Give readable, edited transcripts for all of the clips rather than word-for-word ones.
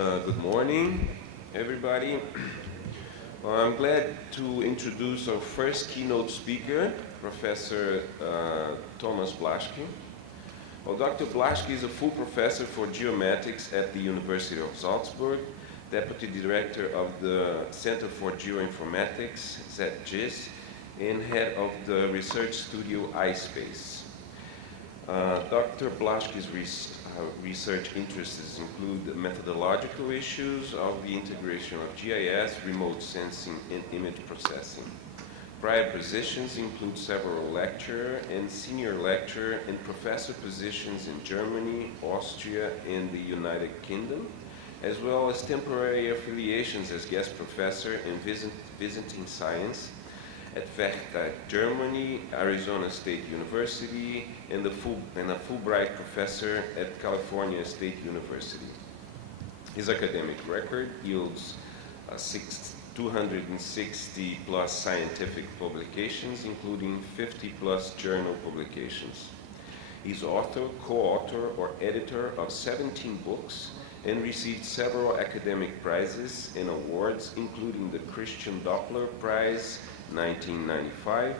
Good morning, everybody. I'm glad to introduce our first keynote speaker, Professor Thomas Blaschke. Well, Dr. Blaschke is a full professor for geomatics at the University of Salzburg, Deputy Director of the Center for Geoinformatics, ZGIS, and head of the research studio iSpace. Dr. Blaschke's research interests include methodological issues of the integration of GIS, remote sensing, and image processing. Prior positions include several lecturer and senior lecturer and professor positions in Germany, Austria, and the United Kingdom, as well as temporary affiliations as guest professor in visiting science at Werchter, Germany, Arizona State University, and a Fulbright professor at California State University. His academic record yields 260 plus scientific publications, including 50 plus journal publications. He's author, co-author, or editor of 17 books and received several academic prizes and awards, including the Christian Doppler Prize, 1995.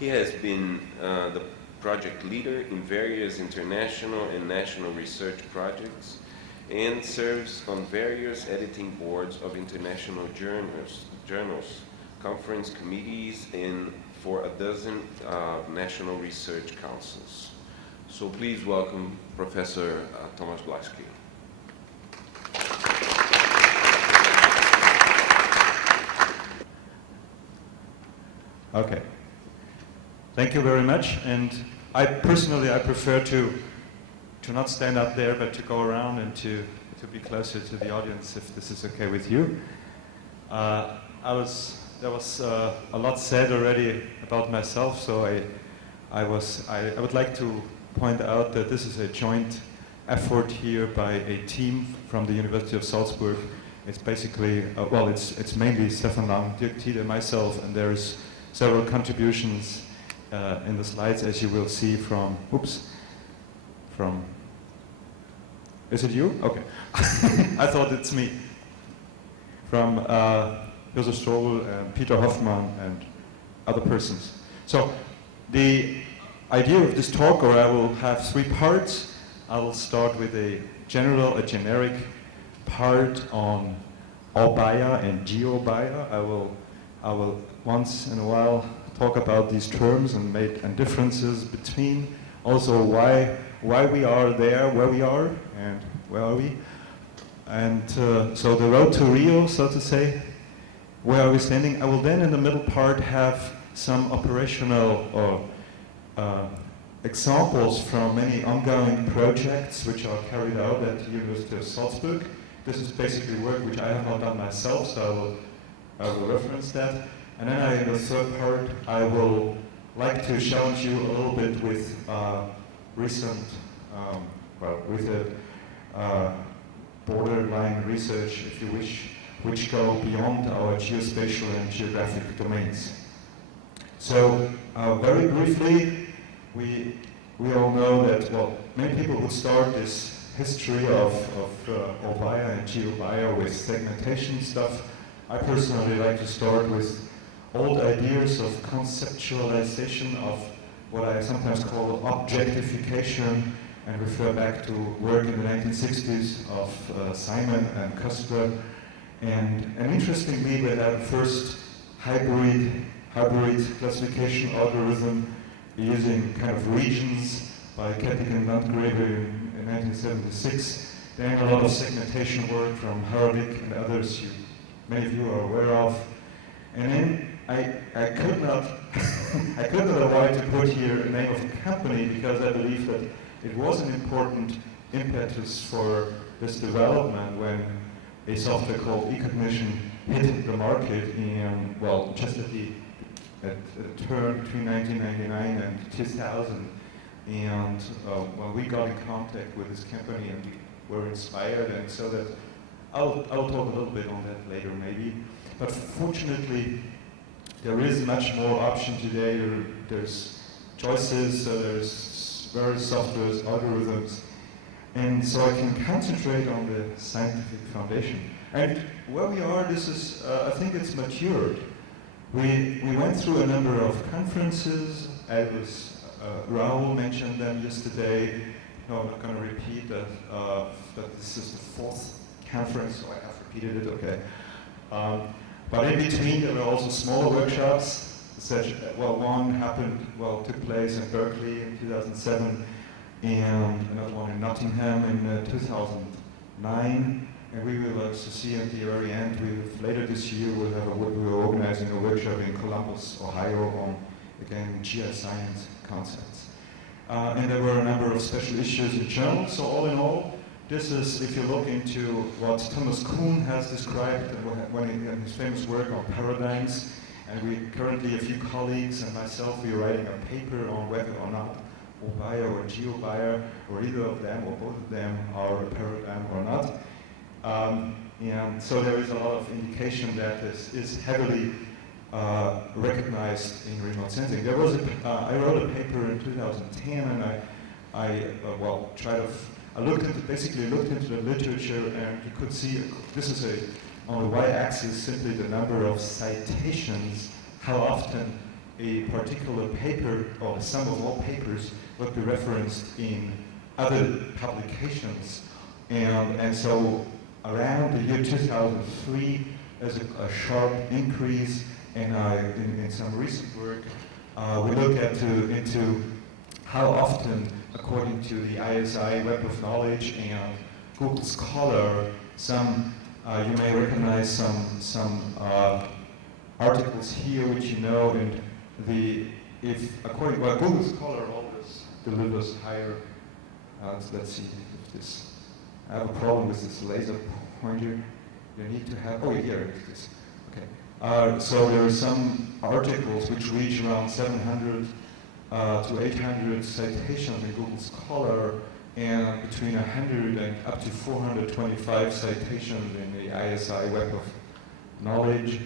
He has been the project leader in various international and national research projects and serves on various editing boards of international journals, conference committees, and for a dozen national research councils. So please welcome Professor Thomas Blaschke. Okay. Thank you very much. And I prefer to not stand up there, but to go around and to be closer to the audience, if this is okay with you. There was a lot said already about myself, so I would like to point out that this is a joint effort here by a team from the University of Salzburg. It's basically, it's mainly Stefan Lang, Dirk Tiede, and myself, and there's several contributions in the slides, as you will see from, is it you? Okay. I thought it's me. From Josef Strobel and Peter Hoffmann and other persons. So the idea of this talk, or I will have three parts. I will start with a generic part on OBIA and GEOBIA. I will once in a while talk about these terms and differences between, also why we are there, where we are, and where are we. And so the road to Rio, so to say, where are we standing? I will then in the middle part have some operational or examples from many ongoing projects which are carried out at the University of Salzburg. This is basically work which I have not done myself, so I will reference that. And then in the third part, I will like to challenge you a little bit with recent, borderline research, if you wish, which go beyond our geospatial and geographic domains. So very briefly, we all know that, many people would start this history of OBIA and GEOBIA with segmentation stuff. I personally like to start with old ideas of conceptualization of what I sometimes call objectification, and refer back to work in the 1960s of Simon and Custer. And interestingly, we had first hybrid classification algorithm using kind of regions by Kettig and Landgrebe in 1976. Then a lot of segmentation work from Harvik and others many of you are aware of. And then I could not avoid to put here the name of a company, because I believe that it was an important impetus for this development when a software called eCognition hit the market in, just at the turn between 1999 and 2000. And we got in contact with this company and we were inspired, and so that I'll talk a little bit on that later maybe. But fortunately, there is much more option today. There's choices, there's various softwares, algorithms, and so I can concentrate on the scientific foundation. And where we are, this is, I think it's matured. We went through a number of conferences. Raoul mentioned them yesterday. No, I'm not going to repeat that, that this is the fourth conference, so I have repeated it, okay. But in between, there were also smaller workshops. Such, well, one happened, well, took place in Berkeley in 2007, and another one in Nottingham in 2009. And we will also see at the very end, later this year, we're organizing a workshop in Columbus, Ohio, on, again, GI science concepts. And there were a number of special issues in journals. So all in all, this is, if you look into what Thomas Kuhn has described in his famous work on paradigms, and we currently, a few colleagues and myself, we are writing a paper on whether or not OBIA or GEOBIA, or either of them or both of them are a paradigm or not. And so there is a lot of indication that this is heavily recognized in remote sensing. There was I wrote a paper in 2010, and basically looked into the literature, and you could see this is on the y-axis simply the number of citations, how often a particular paper or the sum of all papers would be referenced in other publications, and so around the year 2003, there's a sharp increase, and in some recent work, we looked into how often, according to the ISI Web of Knowledge and Google Scholar, you may recognize some articles here which you know, and Google Scholar always delivers higher. Let's see if this. I have a problem with this laser pointer. You need to have. Oh, here it is. Okay. So there are some articles which reach around 700 to 800 citations in Google Scholar, and between 100 and up to 425 citations in the ISI Web of Knowledge.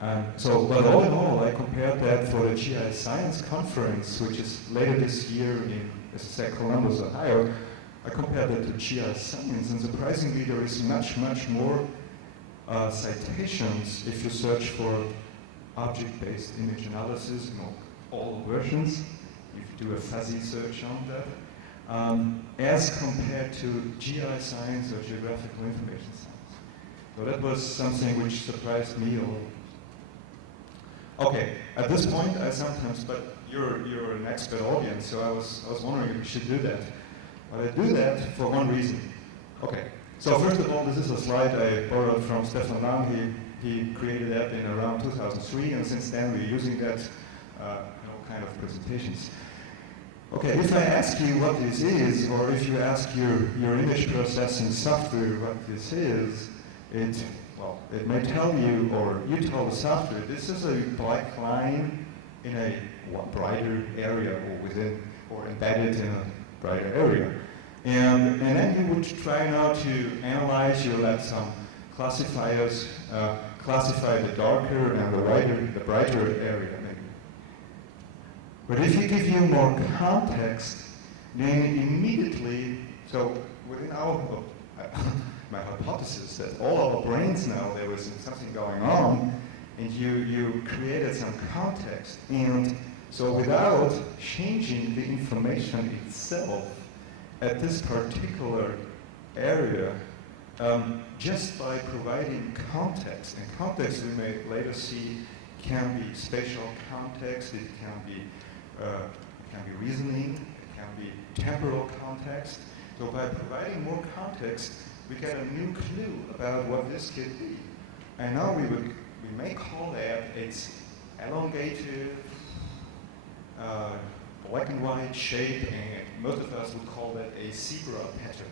But all in all, I compared that for the GI Science Conference, which is later this year in, as I said, Columbus, Ohio. I compared that to GI Science, and surprisingly, there is much more citations if you search for object-based image analysis in all versions, if you do a fuzzy search on that, as compared to GI Science or Geographical Information Science. So that was something which surprised me a little. Okay, at this point, but you're an expert audience, so I was wondering if we should do that. But I do that for one reason. Okay, so first of all, this is a slide I borrowed from Stefan Lang. He created that in around 2003, and since then we're using that kind of presentations. Okay, if I ask you what this is, or if you ask your image processing software what this is, it may tell you, or you tell the software, this is a black line in a brighter area, or embedded in a brighter area. And then you would try now to analyze, you let some classifiers classify the darker and the brighter area maybe. But if you give you more context, then immediately, so within my hypothesis that all our brains now, there was something going on, and you created some context. And so without changing the information itself at this particular area, just by providing context, and context we may later see can be spatial context, it can be reasoning, it can be temporal context. So by providing more context, we get a new clue about what this could be. And now we may call that its elongated, black and white shape, and most of us would call that a zebra pattern.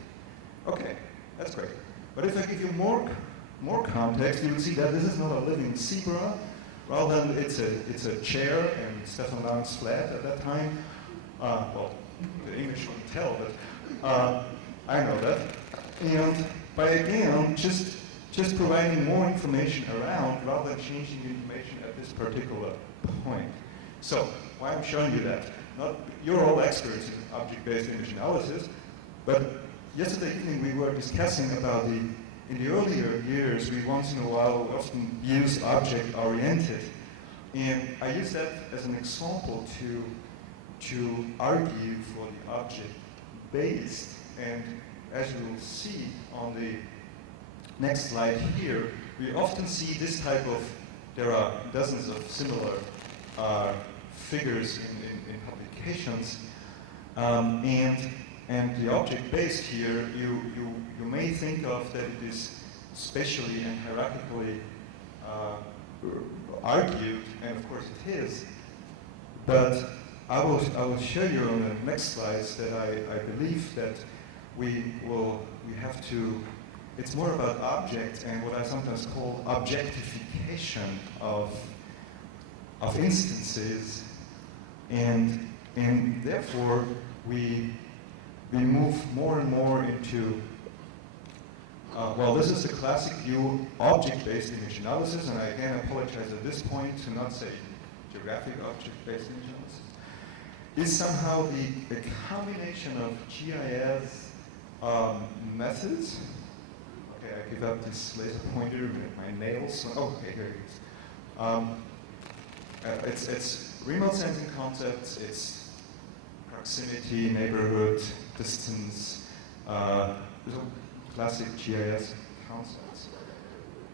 Okay, that's great. But if I give you more context, you will see that this is not a living zebra. Rather than it's a chair, and Stefan Lang's flat at that time. Well, the English wouldn't tell, but I know that. And by again, just providing more information around rather than changing the information at this particular point. So, why I'm showing you that? You're all experts in object-based image analysis, but yesterday evening we were discussing about in the earlier years, we once in a while often use object-oriented. And I use that as an example to argue for the object-based. And as you will see on the next slide here, we often see this type of, there are dozens of similar figures in publications. And the object-based here, you may think of that it is spatially and hierarchically argued, and of course it is. But I will show you on the next slides that I believe that we have to, it's more about objects and what I sometimes call objectification of instances, and therefore we move more and more into, well, this is the classic view, object-based image analysis, and I again apologize at this point to not say geographic object-based image analysis, is somehow the combination of GIS methods. Okay, I give up this laser pointer with my nails. Oh, okay, here it is. It's remote sensing concepts, it's proximity, neighborhood, distance, classic GIS concepts.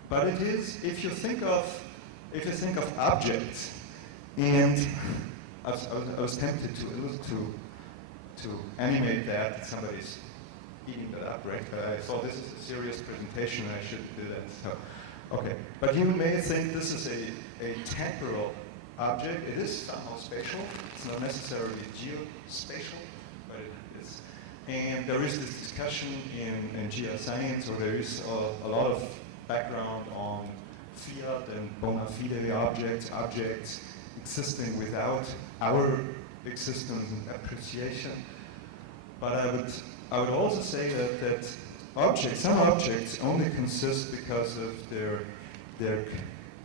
But it is, if you think of objects, and I was tempted to animate that. Somebody's eating that up, right? But I thought this is a serious presentation, and I shouldn't do that. So, okay. But you may think this is a temporal object. It is somehow spatial. It's not necessarily geospatial, but it is. And there is this discussion in geoscience, or there is a lot of background on fiat and bona fide objects existing without our existence and appreciation. But I would also say that some objects only consist because of their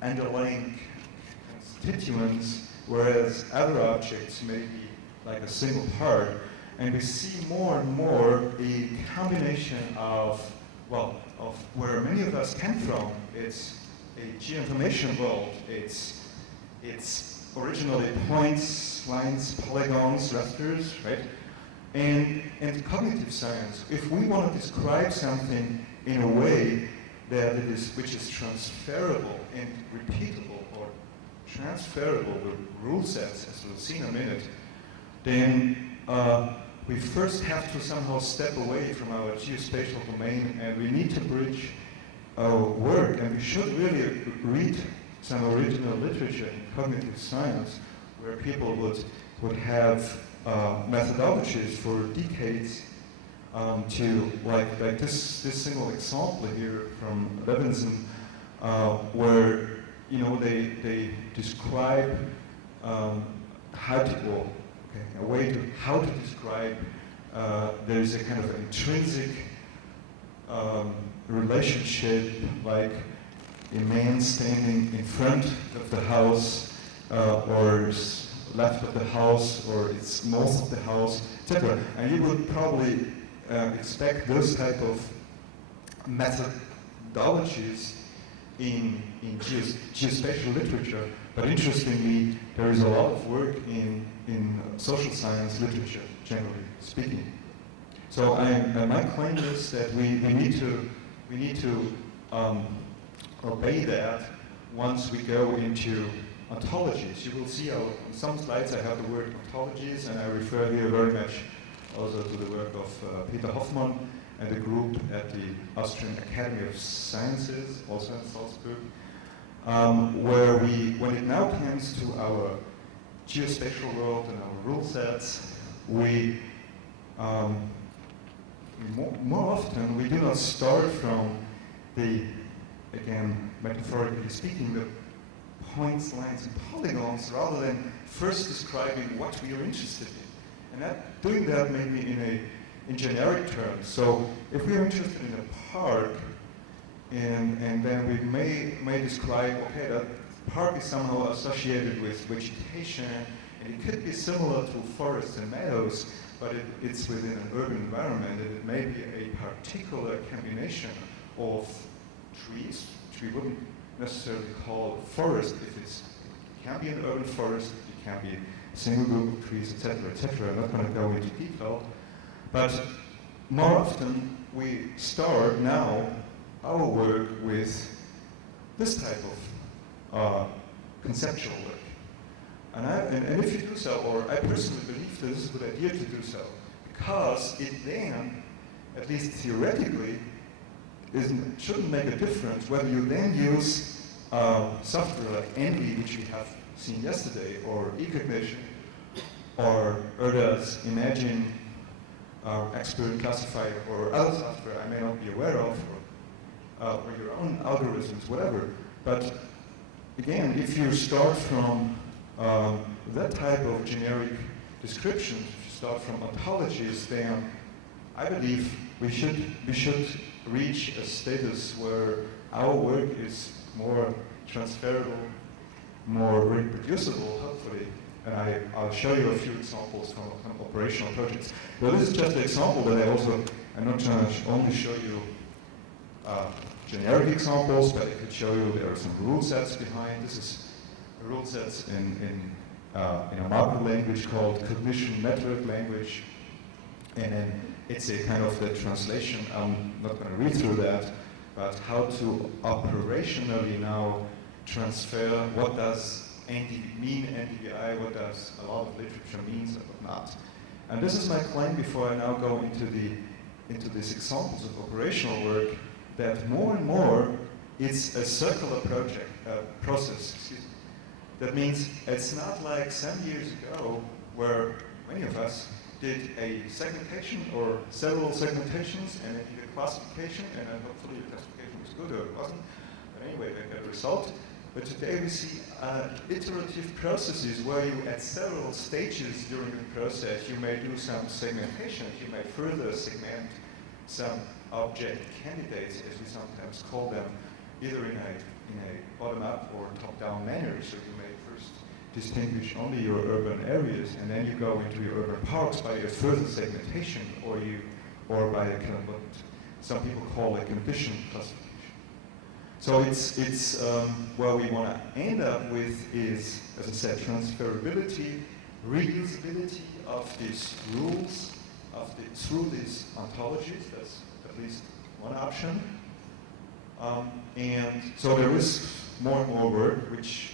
underlying constituents, whereas other objects may be like a single part. And we see more and more a combination of where many of us came from. It's a geoinformation world. It's originally points, lines, polygons, rasters, right? And cognitive science. If we want to describe something in a way that which is transferable and repeatable, or transferable with rule sets, as we'll see in a minute, then we first have to somehow step away from our geospatial domain, and we need to bridge our work, and we should really read some original literature in cognitive science, where people would have methodologies for decades to like this single example here from Levinson, where they describe how to describe there is a kind of intrinsic relationship, like a man standing in front of the house, or left of the house, or it's north of the house, etc. And you would probably expect those type of methodologies in geospatial literature. But interestingly, there is a lot of work in social science literature, generally speaking. So my claim is that we need to obey that once we go into ontologies. You will see on some slides I have the word ontologies, and I refer here very much also to the work of Peter Hoffmann and the group at the Austrian Academy of Sciences, also in Salzburg, where when it now comes to our geospatial world and our rule sets, we more often we do not start from the, again, metaphorically speaking, the points, lines, and polygons, rather than first describing what we are interested in. And doing that maybe in generic terms. So if we are interested in a park, and then we may describe, okay, that park is somehow associated with vegetation, and it could be similar to forests and meadows, but it's within an urban environment, and it may be a particular combination of trees, which we wouldn't necessarily call a forest if it can be an urban forest, it can be a single group of trees, etc., etc. I'm not going to go into detail, but more often we start now our work with this type of conceptual work. And if you do so, or I personally believe that this is a good idea to do so, because it then, at least theoretically, shouldn't make a difference whether you then use software like Envy, which we have seen yesterday, or eCognition, or Erda's Imagine, Expert Classifier, or other software I may not be aware of, or your own algorithms, whatever. But again, if you start from that type of generic description, if you start from ontologies, then I believe we should reach a status where our work is more transferable, more reproducible, hopefully. And I'll show you a few examples from operational projects. But this is just an example that I'm not trying to only show you generic examples, but I could show you there are some rule sets behind. This is a rule sets in a markup language called Cognition Network Language. And then it's a kind of the translation. I'm not going to read through that, but how to operationally now transfer what does NDV mean, NDVI, what does a lot of literature means and what not. And this is my claim before I now go into these examples of operational work, that more and more it's a circular process. Excuse me. That means it's not like some years ago where many of us did a segmentation or several segmentations and then you did classification, and then hopefully your classification was good or it wasn't. But anyway, they got a result. But today we see iterative processes where you, at several stages during the process, you may do some segmentation. You may further segment some object candidates, as we sometimes call them, either in a bottom-up or top-down manner. So you may first distinguish only your urban areas, and then you go into your urban parks by a further segmentation, or by a kind of what some people call a condition classification. So it's where we want to end up with is, as I said, transferability, reusability of these rules through these ontologies. That's at least one option. And so there is more and more work which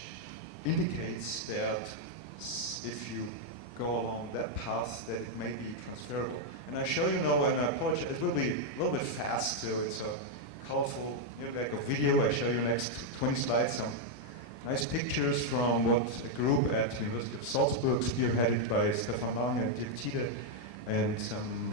indicates that if you go along that path, that it may be transferable. And I show you now, and I apologize, it will be a little bit fast, so it's a colorful, like a video. I show you next 20 slides some nice pictures from what a group at the University of Salzburg, spearheaded by Stefan Lange and Dirk Tiede and some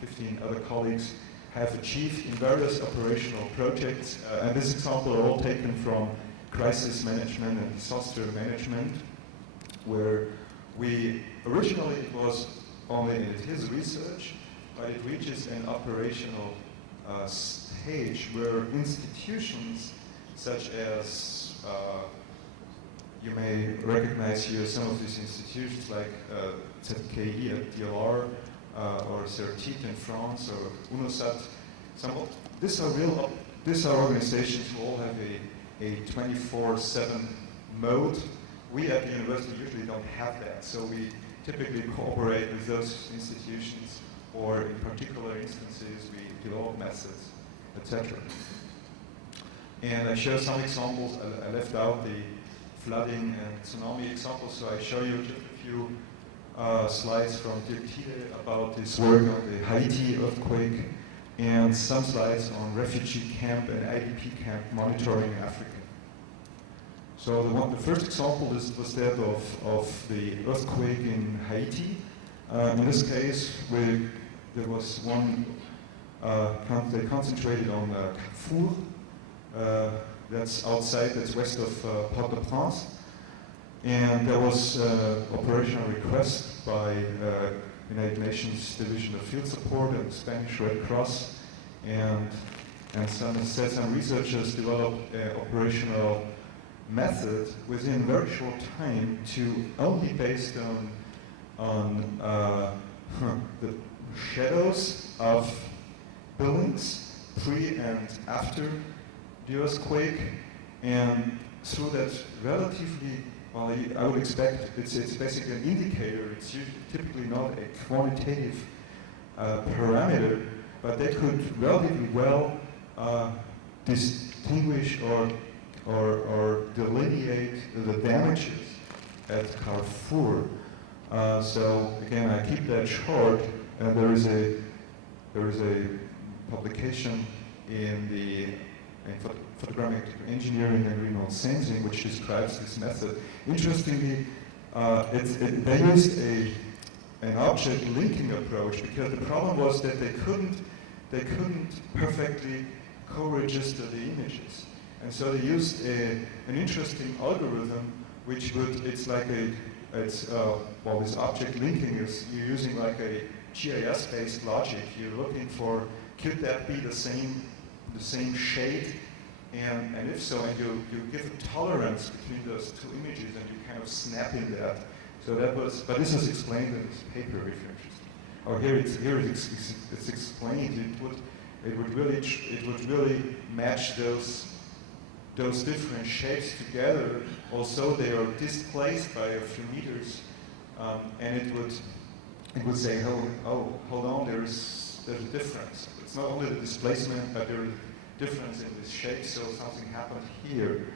15 other colleagues, have achieved in various operational projects. And this example are all taken from crisis management and disaster management, where originally it was only in his research, but it reaches an operational stage where institutions such as, you may recognize here some of these institutions like ZKI at DLR, or CERTIT in France, or UNOSAT. These are organizations who all have a 24/7 mode. We at the university usually don't have that, so we typically cooperate with those institutions, or in particular instances we develop methods, etc. And I show some examples. I left out the flooding and tsunami examples, so I show you just a few slides from Dirk Tiede about this work on the Haiti earthquake, and some slides on refugee camp and IDP camp monitoring in Africa. So the first example was that of the earthquake in Haiti. In this case, there was one, they concentrated on Carrefour, that's outside, that's west of Port-au-Prince. And there was operational request by United Nations Division of Field Support and Spanish Red Cross, and some researchers developed an operational method within a very short time to only based on the shadows of buildings pre and after the earthquake, and through that relatively, well, I would expect it's basically an indicator. It's typically not a quantitative parameter, but they could relatively well distinguish or delineate the damages at Carrefour. So again, I keep that short, and there is a publication in photogrammetric engineering and remote sensing which describes this method. Interestingly, they used an object linking approach because the problem was that they couldn't perfectly co-register the images, and so they used an interesting algorithm which would this object linking is you're using like a GIS-based logic. You're looking for, could that be the same shade, and if so, and you give a tolerance between those two images, and you kind of snap in that. So that was, but this is explained in this paper if you're interested. Oh, here it's explained. It would really match those different shapes together. Also, they are displaced by a few meters, and it would say, oh, hold on, there's a difference. It's not only the displacement, but there is a difference in this shape, so something happened here.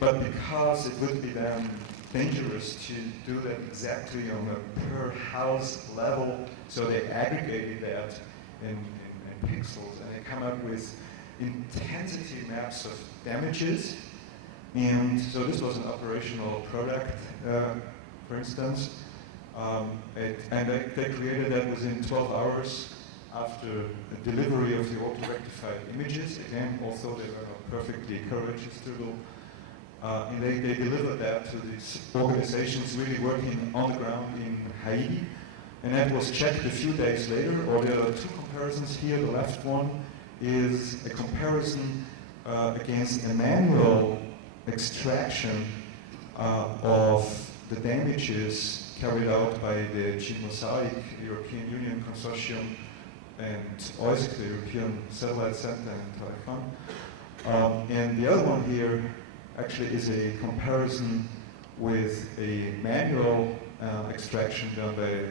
But because it would be then dangerous to do that exactly on a per house level, so they aggregated that in pixels, and they come up with intensity maps of damages. And so this was an operational product, for instance, and they created that within 12 hours after the delivery of the auto-rectified images. Again, also they were not perfectly co-registerable. And they delivered that to these organizations really working on the ground in Haiti. And that was checked a few days later, or there are two comparisons here. The left one is a comparison against a manual extraction of the damages carried out by the GEOBIA European Union Consortium and OISC, the European Satellite Center in Taiwan. And the other one here actually is a comparison with a manual extraction done by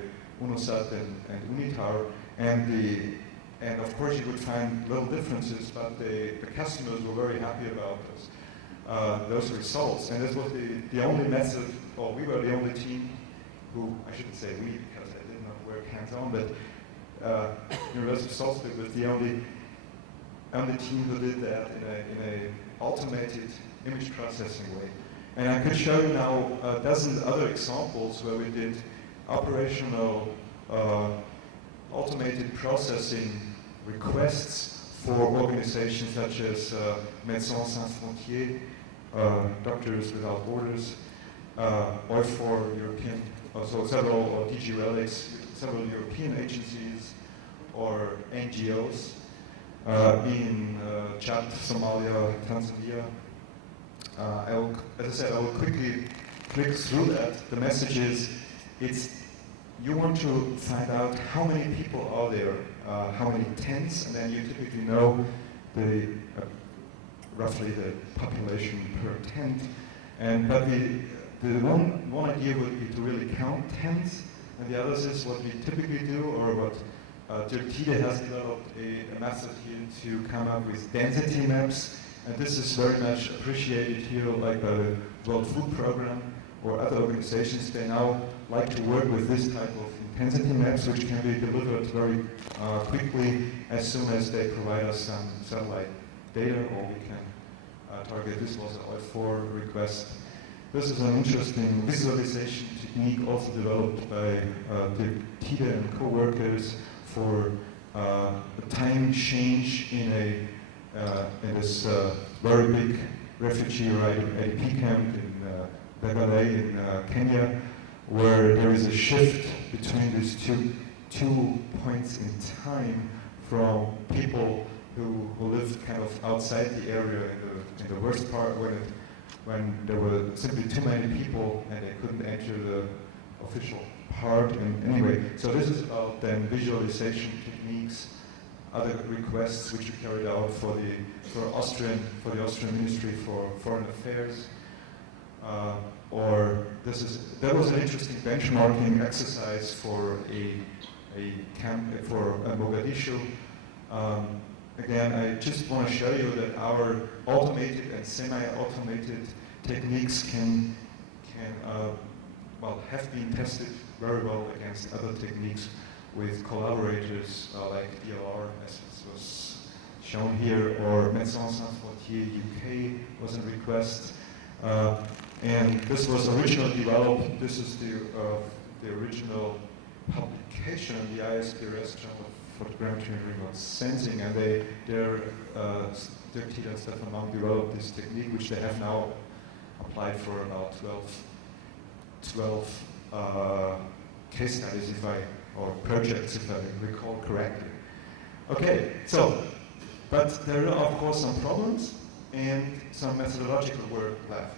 UNOSAT and UNITAR, and of course you would find little differences, but the customers were very happy about those results. And this was the only method, or we were the only team who, I shouldn't say we because I did not work hands-on, but University of Salzburg was the only team who did that in a automated image processing way. And I could show you now a dozen other examples where we did operational automated processing requests for organizations such as Médecins Sans Frontières, Doctors Without Borders, OIFOR, European, also several DG Relics, several European agencies or NGOs in Chad, Somalia, Tanzania. As I said, I will quickly click through that. The message is, you want to find out how many people are there, how many tents, and then you typically know roughly the population per tent. But the one idea would be to really count tents, and the other is what we typically do, or what Dirk Tiede has developed a method here to come up with density maps. And this is very much appreciated here, like by the World Food Program or other organizations. They now like to work with this type of intensity maps, which can be delivered very quickly as soon as they provide us some satellite data, or we can target. This was an OIFOR request. This is an interesting visualization technique also developed by Dirk Tiede and co-workers for a time change in this very big refugee IDP camp in Begale in Kenya, where there is a shift between these two points in time from people who lived kind of outside the area in the worst part when there were simply too many people and they couldn't enter official part. And anyway, so this is about then visualization techniques, other requests which we carried out for the Austrian Ministry for Foreign Affairs. There was an interesting benchmarking exercise for a camp for Mogadishu. Again, I just want to show you that our automated and semi-automated techniques have been tested very well against other techniques with collaborators like DLR, as was shown here, or Médecins Sans Frontières UK was a request. And this was originally developed. This is the original publication in the ISPRS Journal of Photogrammetry and Remote Sensing, and Dirk Tieler and Stefan Lang developed this technique, which they have now applied for about 12 case studies, or projects, if I recall correctly. Okay, so, but there are of course some problems and some methodological work left.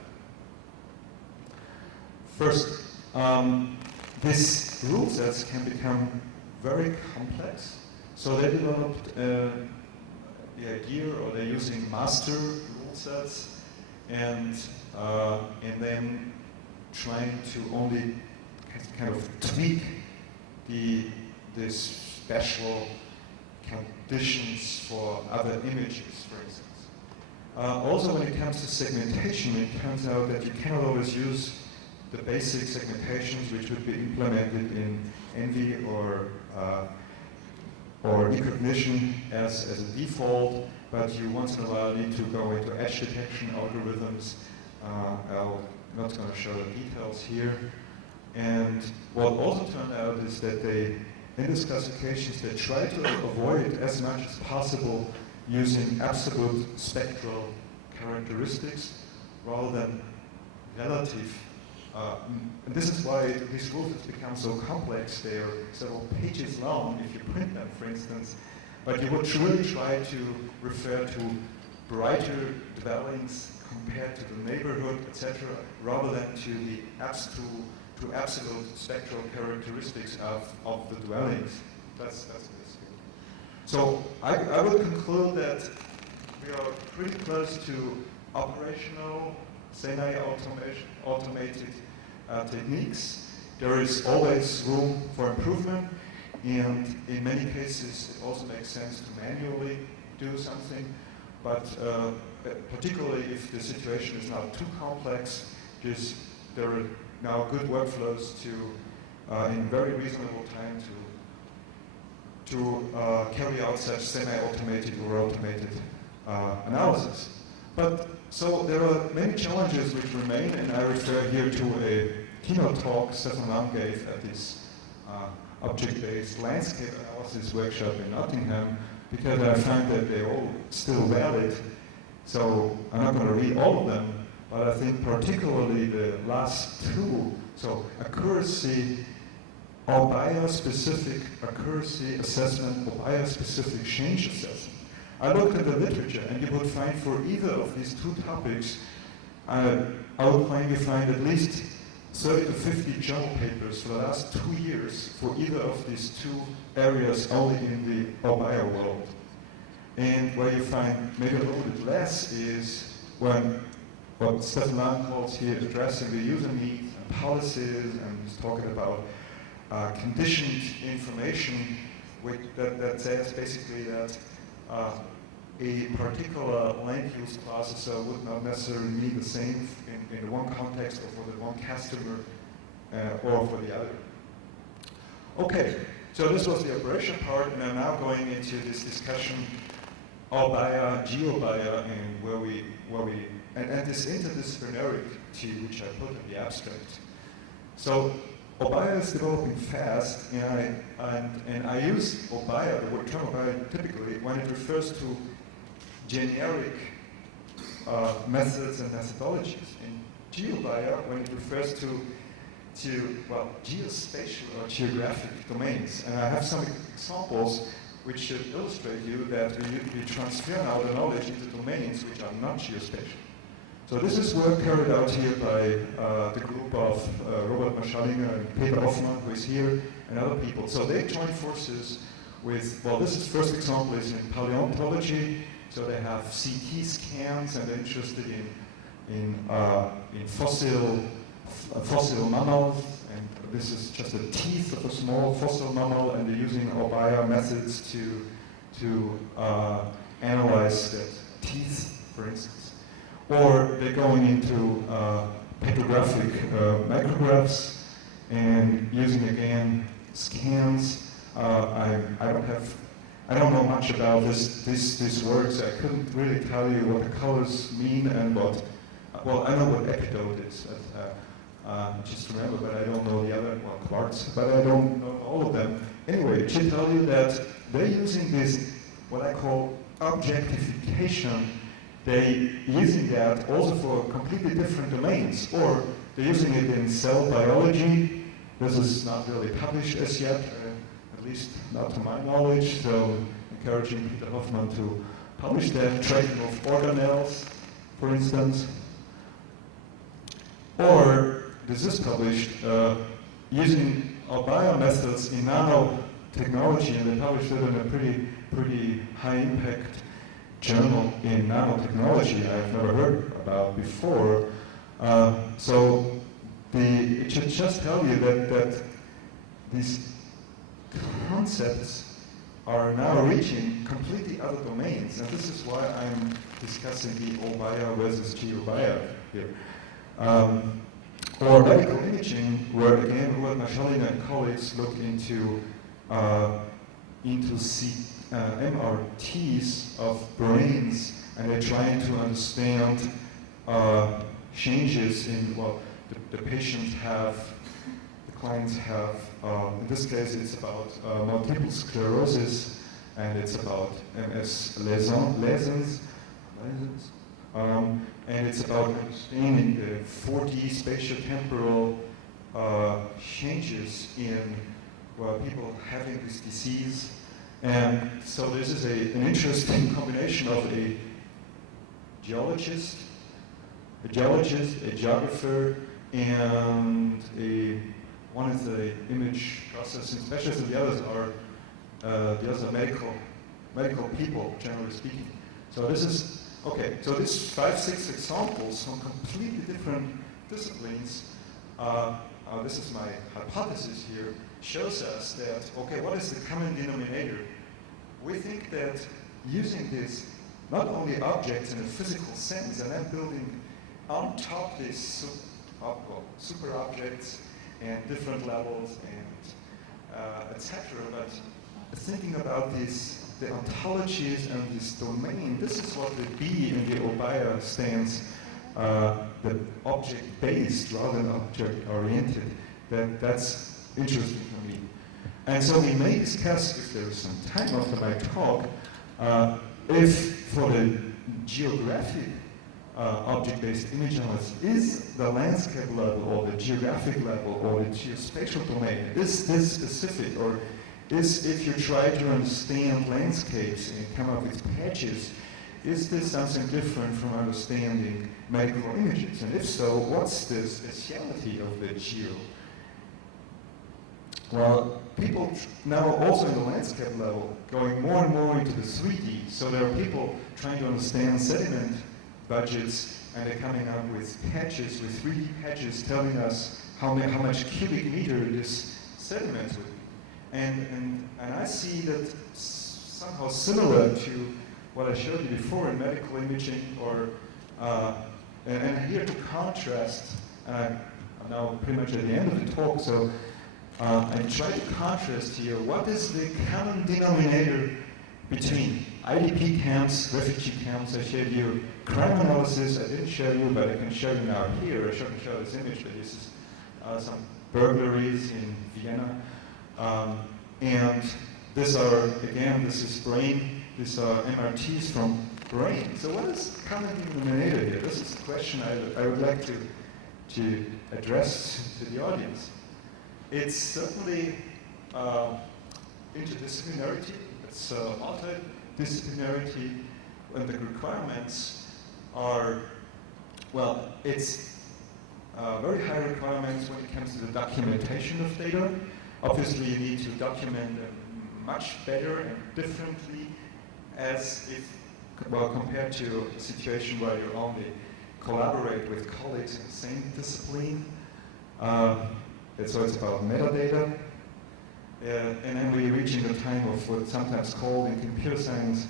First, these rule sets can become very complex. So they developed the idea, or they're using master rule sets, and then trying to only kind of tweak the special conditions for other images, for instance. Also, when it comes to segmentation, it turns out that you cannot always use the basic segmentations which would be implemented in ENVI or eCognition as a default, but you once in a while need to go into edge detection algorithms. I'm not going to show the details here. And what also turned out is that in these classifications, they try to avoid as much as possible using absolute spectral characteristics rather than relative. And this is why these rules have become so complex. They are several pages long if you print them, for instance. But you would really try to refer to brighter dwellings compared to the neighborhood, etc., rather than to the absolute spectral characteristics of the dwellings. That's this. So I would conclude that we are pretty close to operational, semi-automated techniques. There is always room for improvement, and in many cases it also makes sense to manually do something, but particularly if the situation is not too complex, there are now good workflows to, in very reasonable time, to carry out such semi-automated or automated analysis. But so there are many challenges which remain, and I refer here to a keynote talk Stefan Lang gave at this object-based landscape analysis workshop in Nottingham, because I find that they're all still valid. So I'm not going to read all of them, but I think particularly the last two, so accuracy, OBIA-specific accuracy assessment, OBIA-specific change assessment. I looked at the literature, and you would find for either of these two topics, I would claim you find at least 30 to 50 journal papers for the last 2 years for either of these two areas only in the OBIA world. And where you find maybe a little bit less is when what Stefan Lang calls here addressing the user needs and policies, and he's talking about conditioned information that says basically that a particular land use processor would not necessarily mean the same in one context or for the one customer or for the other. Okay, so this was the operation part, and I'm now going into this discussion OBIA, GEOBIA, and this interdisciplinarity which I put in the abstract. So OBIA is developing fast, and I use OBIA, the word term OBIA, typically when it refers to generic methods and methodologies. In GEOBIA, when it refers to geospatial or geographic domains. And I have some examples which should illustrate you that we transfer now the knowledge into domains which are not geospatial. So this is work carried out here by the group of Robert Marschallinger and Peter Hoffmann, who is here, and other people. So they joined forces with, well, this is first example is in paleontology. So they have CT scans and they're interested in fossil mammals. And this is just the teeth of a small fossil mammal, and they're using OBIA methods to analyze the teeth, for instance. Or they're going into petrographic micrographs and using again scans. I don't know much about this work, so I couldn't really tell you what the colors mean and what. Well, I know what epidote is. Just remember, but I don't know the other quartz, but I don't know all of them. Anyway, it should tell you that they're using this, what I call objectification. They're using that also for completely different domains, or they're using it in cell biology. This is not really published as yet, at least not to my knowledge, so encouraging Peter Hoffmann to publish that, tracking of organelles, for instance. Or this is published using OBIA methods in nanotechnology, and they published it in a pretty high impact journal in nanotechnology I've never heard about before. So it should just tell you that these concepts are now reaching completely other domains, and this is why I'm discussing the OBIA versus GEOBIA here. Or medical imaging, where again Robert Marschallinger and colleagues look into MRTs of brains, and they're trying to understand changes in, well, the patients have, the clients have, in this case it's about multiple sclerosis, and it's about MS lesions, and it's about understanding the 4D spatiotemporal changes in people having this disease. And so this is an interesting combination of a geologist, a geographer, and one is the image processing specialist, and the others are medical people, generally speaking. So this is, okay, so these 5-6 examples from completely different disciplines, this is my hypothesis here, shows us that, okay, what is the common denominator? We think that using this, not only objects in a physical sense, and then building on top this super objects and different levels and etc., but thinking about this, the ontologies and this domain, this is what the B in the OBIA stands, the object-based rather than object-oriented. That's interesting for me. And so we may discuss, if there is some time after my talk, if for the geographic object-based image analysis, is the landscape level or the geographic level or the geospatial domain, is this specific, or is, if you try to understand landscapes and come up with patches, is this something different from understanding medical images? And if so, what's the speciality of the geo? Well, people now also in the landscape level going more and more into the 3D. So there are people trying to understand sediment budgets, and they're coming up with patches, with 3D patches telling us how much cubic meter this sediment would be. And I see that somehow similar to what I showed you before in medical imaging, or and here to contrast, I'm now pretty much at the end of the talk, so I try to contrast here what is the common denominator between IDP camps, refugee camps. I showed you crime analysis. I didn't show you, but I can show you now here. I can show this image, but this is some burglaries in Vienna. And these are, again, this is brain. These are MRTs from brain. So what is common denominator here? This is a question I would like to address to the audience. It's certainly interdisciplinarity. It's multidisciplinarity, and the requirements are Well, it's very high requirements when it comes to the documentation of data. Obviously, you need to document them much better and differently as if, well, compared to a situation where you only collaborate with colleagues in the same discipline. So it's about metadata. And then we're reaching the time of what's sometimes called in computer science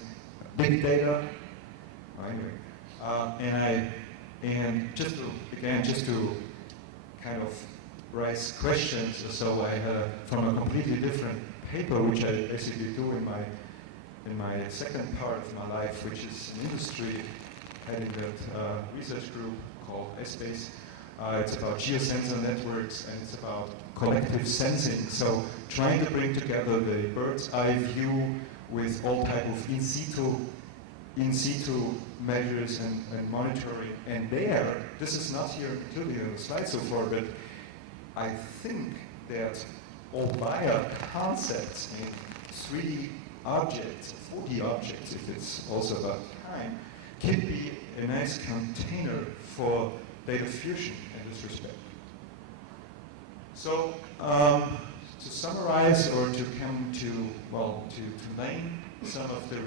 big data. Anyway, and just to kind of raise questions, so I had from a completely different paper, which I basically do in my second part of my life, which is in industry, heading that research group called iSpace. It's about geosensor networks, and it's about collective sensing. So trying to bring together the bird's eye view with all type of in situ measures and monitoring. And this is not here included in the slide so far, but I think that OBIA concepts in 3D objects, 4D objects, if it's also about time, could be a nice container for data fusion in this respect. So, to summarize or to come to, well, to name some of the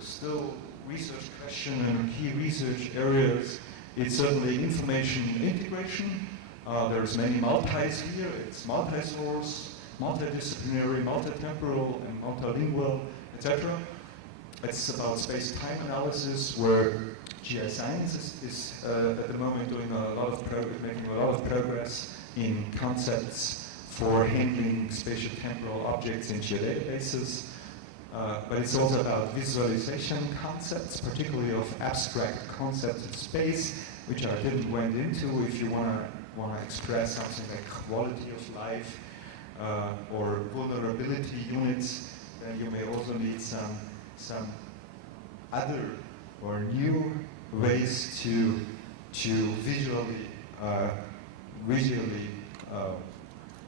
still research question and key research areas, it's certainly information integration. There's many multis here. It's multi-source, multidisciplinary, multitemporal, and multilingual, etc. It's about space-time analysis, where GI science is at the moment doing making a lot of progress in concepts for handling spatial temporal objects in geodatabases. But it's also about visualization concepts, particularly of abstract concepts of space, which I didn't went into. If you want to express something like quality of life or vulnerability units, then you may also need some other or new ways to visually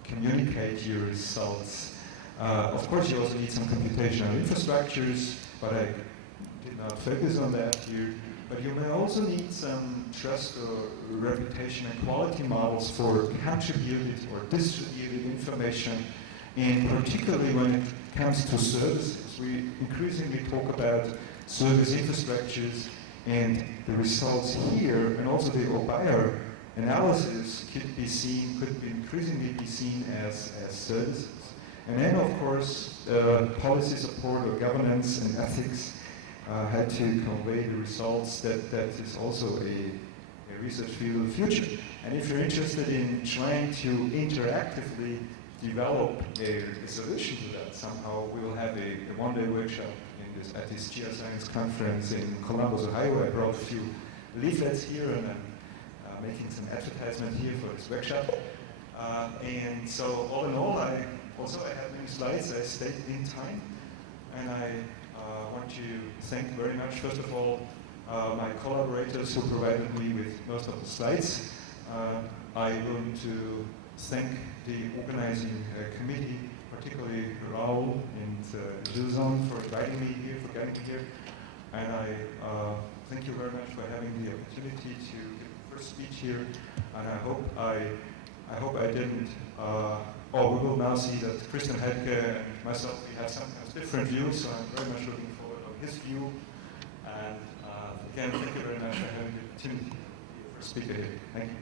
communicate your results. Of course, you also need some computational infrastructures, but I did not focus on that here. But you may also need some trust or reputation and quality models for contributed or distributed information, and particularly when it comes to services. We increasingly talk about service infrastructures, and the results here, and also the OBIA analysis could increasingly be seen as services. And then, of course, policy support or governance and ethics had to convey the results. That is also a research field of the future. And if you're interested in trying to interactively develop a solution to that, somehow we will have a one-day workshop at this geoscience conference in Columbus, Ohio. I brought a few leaflets here, and I'm making some advertisement here for this workshop. And so, all in all, I have many slides. I stayed in time, and I want to thank very much, first of all, my collaborators who provided me with most of the slides. I want to thank the organizing committee, particularly Raul and Luzon, for inviting me here, for getting me here. And I thank you very much for having the opportunity to give the first speech here. And I hope I didn't. We will now see that Christian Hedke and myself, we have sometimes different views, so I'm very much looking forward to his view. And again, thank you very much for having the opportunity to be the first speaker here. Thank you.